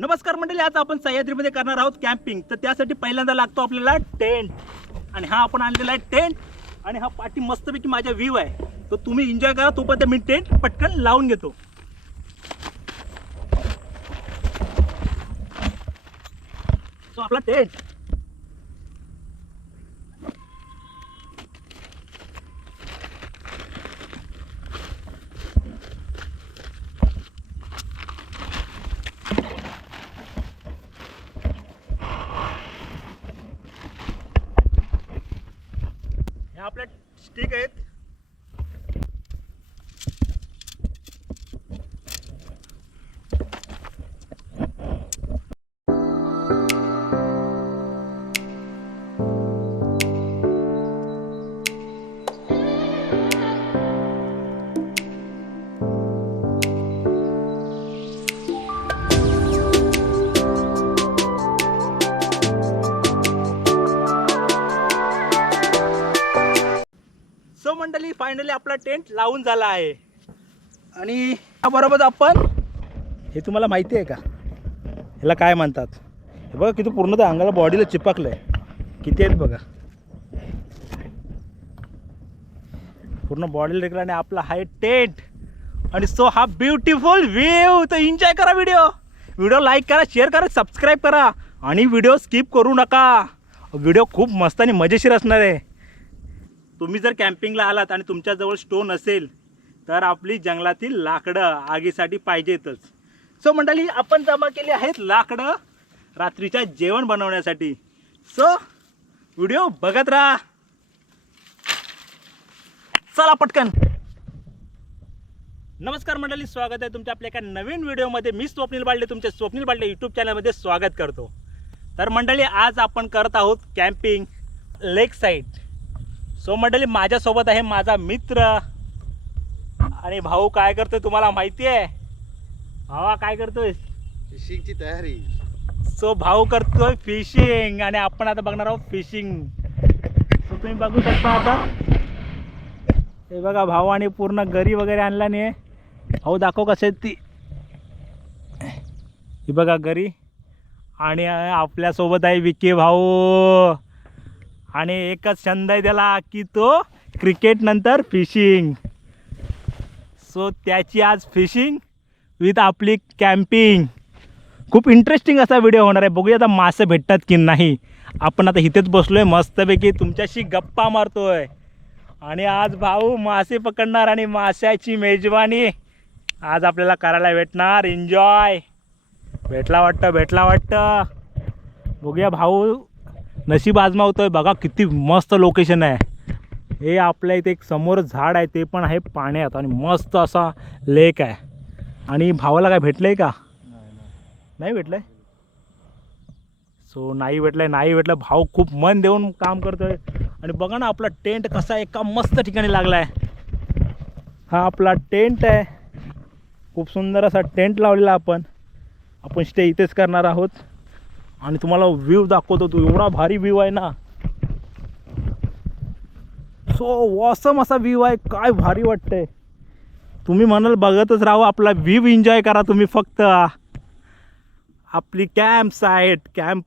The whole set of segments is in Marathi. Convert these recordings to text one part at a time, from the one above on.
नमस्कार मंडळी आज आपण सह्याद्रीमध्ये करणार आहोत कॅम्पिंग. तर त्यासाठी पहिल्यांदा लागतो आपल्याला टेंट. आणि हा आपण आणलेला आहे टेंट. आणि हा पाठी मस्तपैकी माझ्या व्ह्यू आहे. तर तुम्ही एन्जॉय करा तोपर्यंत मी टेंट पटकन लावून घेतो. तो आपला टेंट ह्या आपल्या स्टिक आहेत फायनली आपला टेंट लावून झाला आहे. आणि बरोबर आपण हे तुम्हाला माहिती आहे का? ह्याला काय म्हणतात? हे बघा किती पूर्ण त्या अंगाला बॉडीला चिपकलं आहे किती आहेत बघा. पूर्ण बॉडीला टेकला आणि आपला हा टेंट आणि सो हा ब्युटिफुल व्ह्यू तर एन्जॉय करा व्हिडिओ व्हिडिओ लाईक करा शेअर करा सबस्क्राईब करा. आणि व्हिडिओ स्किप करू नका. व्हिडिओ खूप मस्त आणि मजेशीर असणार आहे. तुम्ही जर कॅम्पिंगला आलात आणि तुमच्याजवळ स्टोन असेल तर आपली जंगलातील लाकडं आगीसाठी पाहिजेतच. सो मंडळी आपण जमा केली आहेत लाकडं रात्रीच्या जेवण बनवण्यासाठी. सो व्हिडिओ बघत राहा. चला पटकन. नमस्कार मंडळी स्वागत आहे तुमच्या आपल्या एका नवीन व्हिडिओमध्ये मी स्वप्नील बालडे तुमच्या स्वप्नील बालडे यूट्यूब चॅनलमध्ये स्वागत करतो. तर मंडळी आज आपण करत आहोत कॅम्पिंग लेक साईड सो मंडळी माझ्यासोबत आहे माझा मित्र. आणि भाऊ काय करतोय तुम्हाला माहिती आहे भावा काय करतोय फिशिंगची तयारी. सो भाऊ करतोय फिशिंग आणि आपण आता बघणार आहोत फिशिंग सो तुम्ही बघू शकता आता. हे बघा भाऊ आणि पूर्ण गरी वगैरे आणला नाही भाऊ दाखव कसे ती. ही बघा गरी आणि आपल्यासोबत आहे विके भाऊ. आणि एकच छंद आहे त्याला की तो क्रिकेट नंतर फिशिंग सो त्याची आज फिशिंग विथ आपली कॅम्पिंग खूप इंटरेस्टिंग असा व्हिडिओ होणार आहे. बघूया आता मासे भेटतात की नाही. आपण आता इथेच बसलो आहे मस्तपैकी तुमच्याशी गप्पा मारतो आहे आणि आज भाऊ मासे पकडणार आणि माशाची मेजवानी आज आपल्याला करायला भेटणार. एन्जॉय भेटला वाटतं भेटला वाटतं. बघूया भाऊ नशीब आजमावतोय. बघा किती मस्त लोकेशन आहे. हे आपल्या इथे एक समोर झाड आहे ते पण आहे पाण्यात आणि मस्त असा लेक आहे. आणि भावाला काय भेटलं आहे का? नाही भेटलंय? सो नाही भेटलंय नाही भेटलं भाऊ खूप मन देऊन काम करतोय. आणि बघा ना आपला टेंट कसा एका मस्त ठिकाणी लागला आहे हा आपला टेंट आहे. खूप सुंदर असा टेंट लावलेला आपण. आपण स्टे इथेच करणार आहोत. आणि तुम्हाला व्ह्यू दाखवतो तू एवढा भारी व्ह्यू आहे ना. सो वॉसम असा व्ह्यू आहे काय भारी वाटतंय. तुम्ही म्हणाल बघतच राहू आपला व्ह्यू एन्जॉय करा तुम्ही फक्त. आपली कॅम्प साईट कॅम्प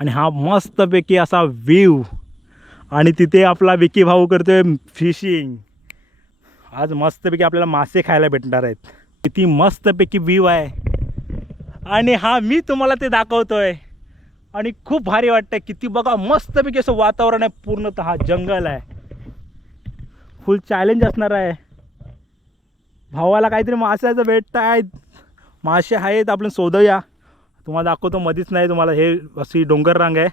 आणि हा मस्तपैकी असा व्ह्यू आणि तिथे आपला विकी भाऊ करतोय फिशिंग आज मस्तपैकी आपल्याला मासे खायला भेटणार आहेत. किती मस्तपैकी व्ह्यू आहे. आणि हा मी तुम्हाला ते दाखवतोय. आणि खूप भारी वाटतंय किती बघा मस्तपैकी असं वातावरण आहे. पूर्णतः हा जंगल आहे. फुल चॅलेंज असणार आहे. भावाला काहीतरी माशाचं भेटत आहेत मासे आहेत आपण शोधूया. तुम्हाला दाखवतो मध्येच नाही तुम्हाला. हे अशी डोंगर रांग आहे.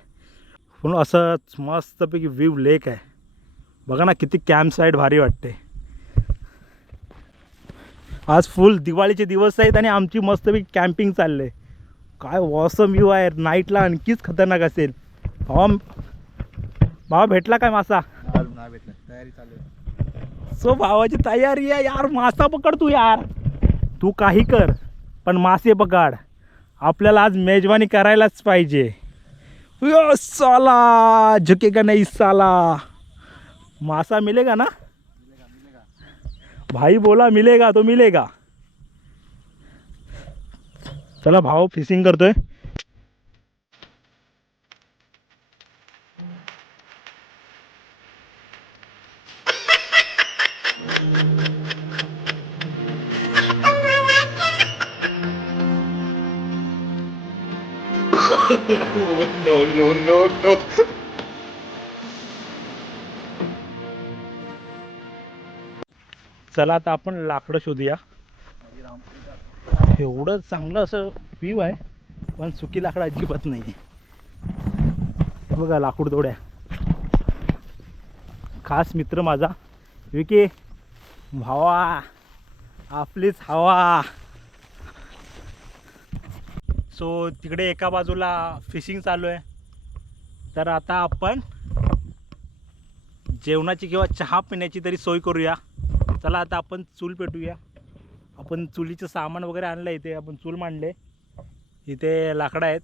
पण असंच मस्तपैकी व्ह्यू लेक आहे. बघा ना किती कॅम्प साईड भारी वाटते आज फुल दिवाळीचे दिवस आहेत आणि आमची मस्तपैकी कॅम्पिंग चाललं आहे काय वॉसम व्ह्यू आहे. नाईटला आणखीच खतरनाक असेल. भावा भावा भेटला काय मासा? भेटलं. तयारी चालू आहे. सो भावाची तयारी आहे. यार मासा पकड तू यार. तू काही कर पण मासे पकड. आपल्याला आज मेजवानी करायलाच पाहिजे. यो साला झुकेगा नाही साला? मासा मिलेगा ना? भाई बोला मिलेगा तो मिलेगा चला भाऊ फिशिंग करतोय no, no, no, no. चला आता आपण लाकडं शोधूया. एवढं चांगलं असं व्ह्यू आहे पण सुकी लाकडं अजिबात नाही आहे बघा लाकूड तोड्या खास मित्र माझा. विके भावा आपलीच हवा. सो तिकडे एका बाजूला फिशिंग चालू आहे. तर आता आपण जेवणाची किंवा चहा पिण्याची तरी सोय करूया. चला आता आपण चूल पेटूया. आपण चुलीचं सामान वगैरे आणलं इथे आपण चूल मांडले. इथे लाकडं आहेत.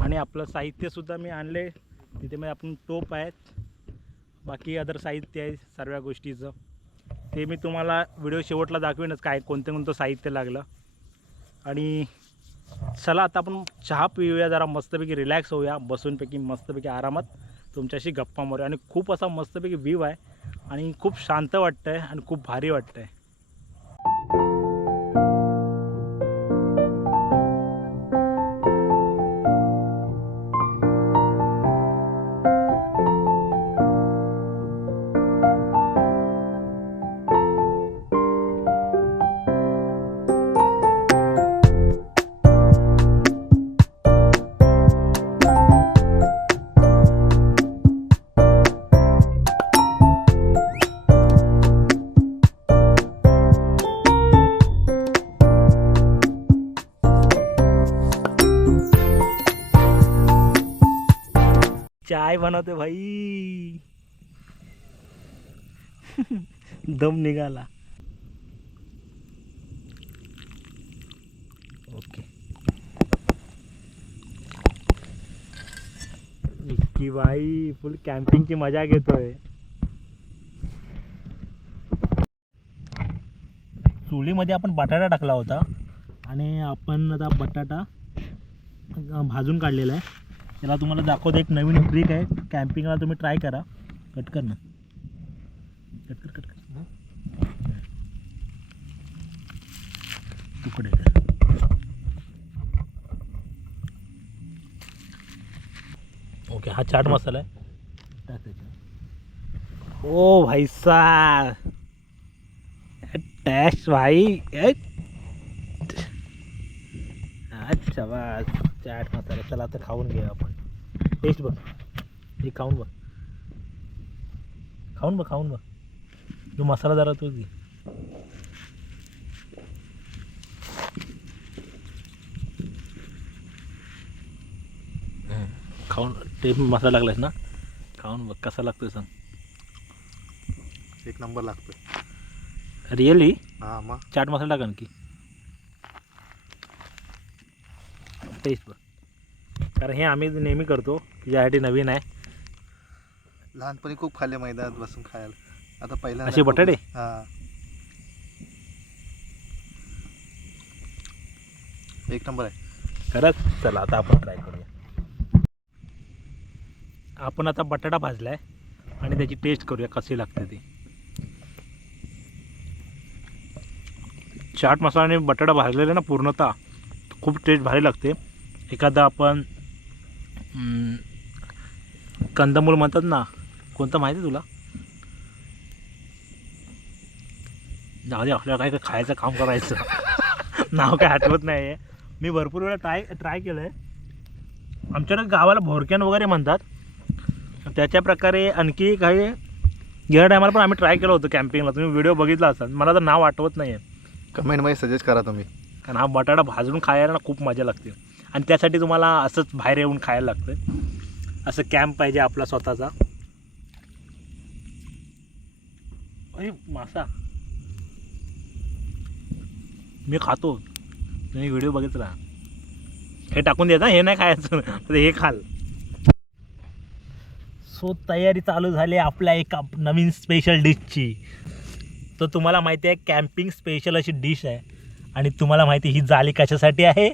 आणि आपलं साहित्यसुद्धा मी आणले. तिथे मी आपण टोप आहेत. बाकी अदर साहित्य आहे सर्व गोष्टीचं. ते मी तुम्हाला व्हिडिओ शेवटला दाखवेनच काय कोणतं कोणतं साहित्य लागलं. आणि चला आता आपण चहा पिऊया जरा मस्तपैकी रिलॅक्स होऊया. बसूनपैकी मस्तपैकी आरामात तुमच्याशी गप्पा मारूया. आणि खूप असा मस्तपैकी व्ह्यू आहे. आणि खूप शांत वाटतं आहे आणि खूप भारी वाटतं आहे काय बनवते भाई? दम निघाला. ओके. इतकी भाई फुल कॅम्पिंगची मजा घेतोय. चुलीमध्ये आपण बटाटा टाकला होता आणि आपण आता बटाटा भाजून काढलेला आहे. त्याला तुम्हाला दाखवतो एक नवीन ट्रिक आहे. कॅम्पिंगला तुम्ही ट्राय करा. कट कर ना. कट कर कट कर. तुकडे कर. ओके हा चाट मसाला टाक ओ भाई साहब टेस्ट भाई. अच्छा बस. चाट मसाला. चला आता खाऊन आपण. टेस्ट बघ. हे खाऊन बघ. खाऊन बघ खाऊन बघ. जो मसाला जरा तो घे. खाऊन ते मसाला लागलास ना? खाऊन बघ कसा लागतोय सांग. एक नंबर लागतोय. रिअली हा मग. चाट मसाला टाका आणखी टेस्ट बघ. कारण हे आम्ही नेहमी करतो यासाठी नवीन आहे. लहानपणी खूप खाल्ले मैदानात बसून खायला. आता पहिल्यांदा असे बटाटे? हा. एक नंबर आहे. खरंच? चला आता आपण ट्राय करूया. आपण आता बटाटा भाजलाय आणि त्याची टेस्ट करूया कशी लागते ती. चाट मसाला आणि बटाटा भाजलेला ना पूर्णतः खूप टेस्ट भारी लागते. एखादा आपण कंदमूल म्हणतात ना कोणतं माहिती आहे तुला? जाऊ दे आपल्याला काय खायचं काम करायचं. नाव काय आठवत नाही आहे मी भरपूर वेळा ट्राय ट्राय केलं आहे आमच्याकडे गावाला भोरक्यान वगैरे म्हणतात. त्याच्या प्रकारे आणखी काही गेल्या टायमाला पण आम्ही ट्राय केलं होतं कॅम्पिंगला तुम्ही व्हिडिओ बघितला असाल. मला तर नाव आठवत नाही आहे कमेंटमध्ये सजेस्ट करा तुम्ही. कारण हा बटाटा भाजून खायला ना खूप मजा लागते. आणि त्यासाठी तुम्हाला असंच बाहेर येऊन खायला लागतं असं कॅम्प पाहिजे आपला स्वतःचा. अरे मासा. मी खातो. तुम्ही व्हिडिओ बघित राहा. हे टाकून द्यायचं हे नाही खायचं. तर हे खाल. सो तयारी चालू झाली आपल्या एका नवीन स्पेशल डिशची तर तुम्हाला माहिती आहे कॅम्पिंग स्पेशल अशी डिश आहे. आणि तुम्हाला माहिती आहे ही जाली कशासाठी आहे?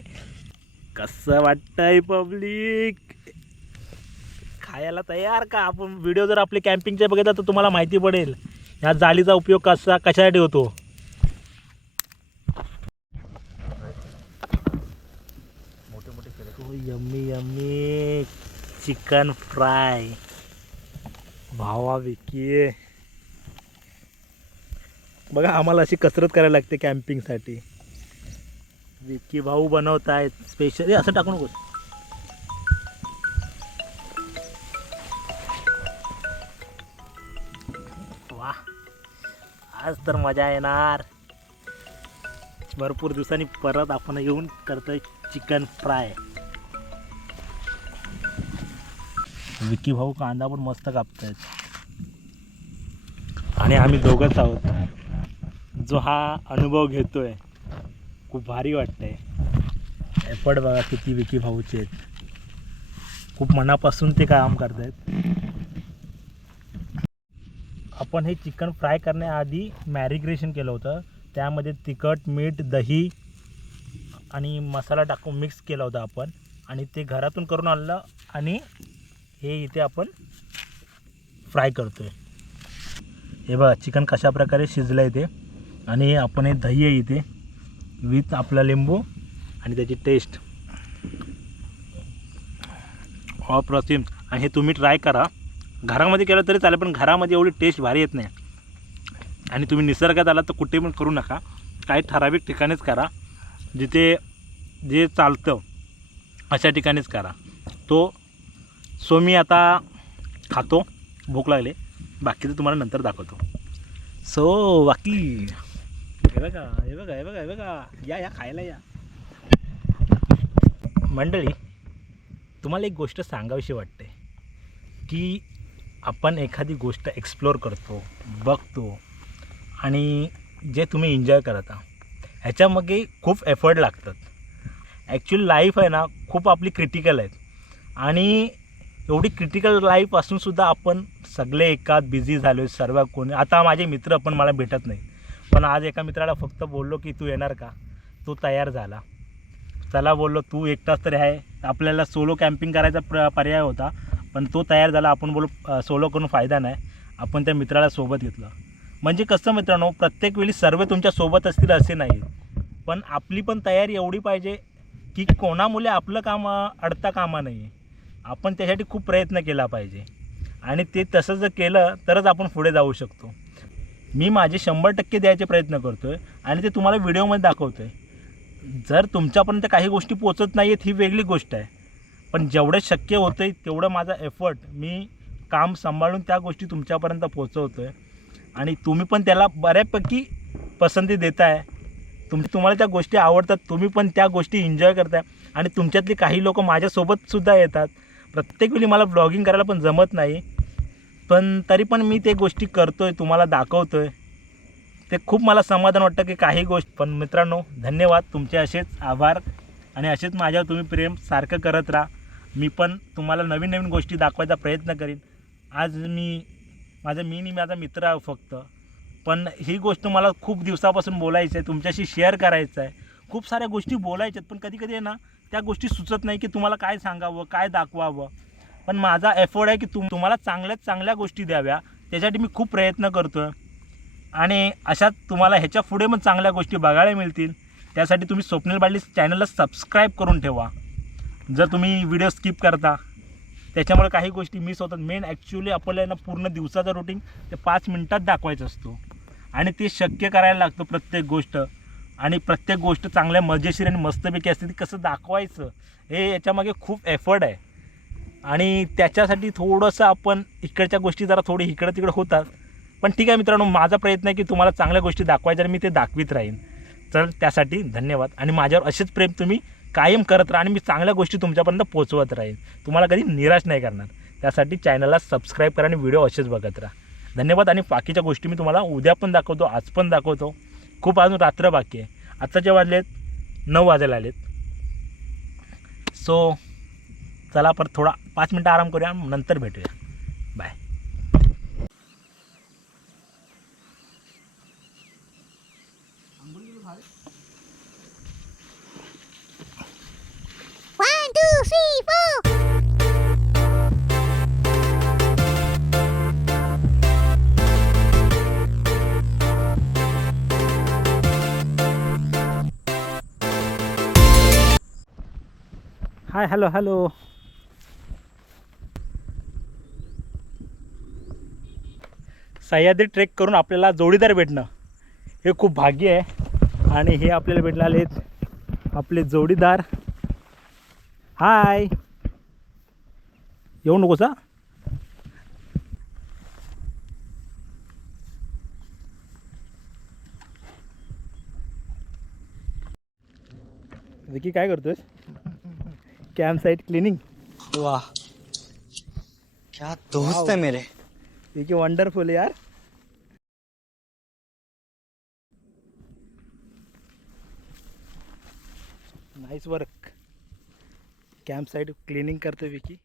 कसं वाटतंय पब्लिक खायला तयार का? आपण व्हिडिओ जर आपले कॅम्पिंगचे बघितला तर तुम्हाला माहिती पडेल. ह्या जाळीचा उपयोग कसा कशासाठी होतो? मोठे मोठे यम्मी यम्मी चिकन फ्राय भावा विकी. बघा आम्हाला अशी कसरत करायला लागते कॅम्पिंगसाठी विकी भाऊ बनवत आहेत स्पेशली असं टाकू नको वा. आज तर मजा येणार. भरपूर दिवसांनी परत आपण येऊन करतोय चिकन फ्राय. विकी भाऊ कांदा पण मस्त कापतायत. आणि आम्ही दोघंच आहोत. जो हा अनुभव घेतोय. खूप भारी वाटतंय. एफर्ट बघा किती विकी भाऊचे आहेत. खूप मनापासून ते काम करतायत. आपण हे चिकन फ्राय करण्याआधी मॅरिग्रेशन केलं होतं. त्यामध्ये तिखट मीठ दही आणि मसाला टाकून मिक्स केला होता आपण. आणि ते घरातून करून आणलं आणि हे इथे आपण फ्राय करतो आहे हे बघा चिकन कशा प्रकारे शिजलं आहे ते. आणि आपण हे दही आहे इथे. विथ आपला लिंबू आणि त्याची टेस्ट अप्रतिम. आणि हे तुम्ही ट्राय करा. घरामध्ये केलं तरी चालेल पण घरामध्ये एवढी टेस्ट भारी येत नाही. आणि तुम्ही निसर्गात आला तर कुठे पण करू नका. काही ठराविक ठिकाणीच करा. जिथे जे चालतं अशा ठिकाणीच करा. तो सो मी आता खातो. भूक लागले. बाकीचं तुम्हाला नंतर दाखवतो. सो बाकी हे बघा हे बघा हे बघा हे बघा. या या खायला या. मंडळी तुम्हाला एक गोष्ट सांगावीशी वाटते की आपण एखादी गोष्ट एक्सप्लोअर करतो बघतो आणि जे तुम्ही एन्जॉय करता ह्याच्यामागे खूप एफर्ट लागतात. ॲक्च्युली लाईफ आहे ना खूप आपली क्रिटिकल आहेत. आणि एवढी क्रिटिकल लाईफ असूनसुद्धा आपण सगळे एकात बिझी झालो आहे सर्व कोणी. आता माझे मित्र पण मला भेटत नाही पण आज एका मित्राला फक्त बोललो की तू येणार का? तो तयार झाला. चला बोललो तू एकटाच तरी आहे. आपल्याला सोलो कॅम्पिंग करायचा प्र पर्याय होता. पण तो तयार झाला. आपण बोलो सोलो करून फायदा नाही. आपण त्या मित्राला सोबत घेतलं. म्हणजे कसं मित्रांनो प्रत्येक वेळी सर्व तुमच्यासोबत असतील असे नाही पण आपली पण तयारी एवढी पाहिजे की कोणामुळे आपलं काम अडता कामा नाही. आपण त्यासाठी खूप प्रयत्न केला पाहिजे. आणि ते तसं जर केलं तरच आपण पुढे जाऊ शकतो. मी माझे शंभर टक्के द्यायचे प्रयत्न करतो आहे आणि ते तुम्हाला व्हिडिओमध्ये दाखवतो आहे जर तुमच्यापर्यंत काही गोष्टी पोचत नाही आहेत ही वेगळी गोष्ट आहे. पण जेवढं शक्य होतं आहे तेवढं माझा एफर्ट मी काम सांभाळून त्या गोष्टी तुमच्यापर्यंत पोचवतो आहे आणि तुम्ही पण त्याला बऱ्यापैकी पसंती देताय. तुम तुम्हाला त्या गोष्टी आवडतात तुम्ही पण त्या गोष्टी एन्जॉय करताय. आणि तुमच्यातली काही लोक माझ्यासोबतसुद्धा येतात. प्रत्येक वेळी मला ब्लॉगिंग करायला पण जमत नाही. पण तरी पण मी ते गोष्टी करतो आहे तुम्हाला दाखवतो आहे ते खूप मला समाधान वाटतं की काही गोष्ट पण मित्रांनो धन्यवाद. तुमचे असेच आभार आणि असेच माझ्यावर तुम्ही प्रेम सारखं करत राहा. मी पण तुम्हाला नवीन नवीन गोष्टी दाखवायचा प्रयत्न करीन. आज मी माझं मी आणि माझा मित्र आहे फक्त. पण ही गोष्ट मला खूप दिवसापासून बोलायचं आहे तुमच्याशी शेअर करायचं आहे खूप साऱ्या गोष्टी बोलायच्या आहेत पण कधी कधी आहे ना त्या गोष्टी सुचत नाही की तुम्हाला काय सांगावं काय दाखवावं. पण माझा एफोर्ड आहे की तुम तुम्हाला चांगल्यात चांगल्या गोष्टी द्याव्या. त्यासाठी मी खूप प्रयत्न करतो आहे आणि अशात तुम्हाला ह्याच्या पुढे पण चांगल्या गोष्टी बघायला मिळतील. त्यासाठी तुम्ही स्वप्नील बाडली चॅनलला सबस्क्राईब करून ठेवा. जर तुम्ही व्हिडिओ स्किप करता त्याच्यामुळे काही गोष्टी मिस होतात. मेन ॲक्च्युली आपल्याला पूर्ण दिवसाचं रुटीन ते पाच मिनटात दाखवायचं असतो. आणि ते शक्य करायला लागतं प्रत्येक गोष्ट. आणि प्रत्येक गोष्ट चांगल्या मजेशीर आणि मस्तपैकी असते ती कसं दाखवायचं हे याच्यामागे खूप एफर्ट आहे. आणि त्याच्यासाठी थोडंसं आपण इकडच्या गोष्टी जरा थोडी इकडं तिकडं होतात. पण ठीक आहे मित्रांनो माझा प्रयत्न आहे की तुम्हाला चांगल्या गोष्टी दाखवायच्या आणि मी ते दाखवित राहीन. तर त्यासाठी धन्यवाद. आणि माझ्यावर असेच प्रेम तुम्ही कायम करत राहा आणि मी चांगल्या गोष्टी तुमच्यापर्यंत पोचवत राहीन. तुम्हाला कधी निराश नाही करणार. त्यासाठी चॅनलला सबस्क्राईब करा आणि व्हिडिओ असेच बघत राहा. धन्यवाद. आणि बाकीच्या गोष्टी मी तुम्हाला उद्या पण दाखवतो आज पण दाखवतो. खूप अजून रात्र बाकी आहे. आत्ताचे वाजलेत नऊ वाजायला आलेत. सो चला पर थोडा पाच मिनटं आराम करूया नंतर भेटूया. Bye hi hello hello Sahyadri trek करून आपल्याला जोडीदार भेटणं हे खूप भाग्य आहे. आणि हे आपल्याला भेटले आपले जोडीदार. हाय येऊ नकोस हा? विकी काय करतोय कॅम्प साईट क्लिनिंग वाह. क्या दोस्त है मेरे. विकी वंडरफुल यार। Nice work camp side cleaning करते विकी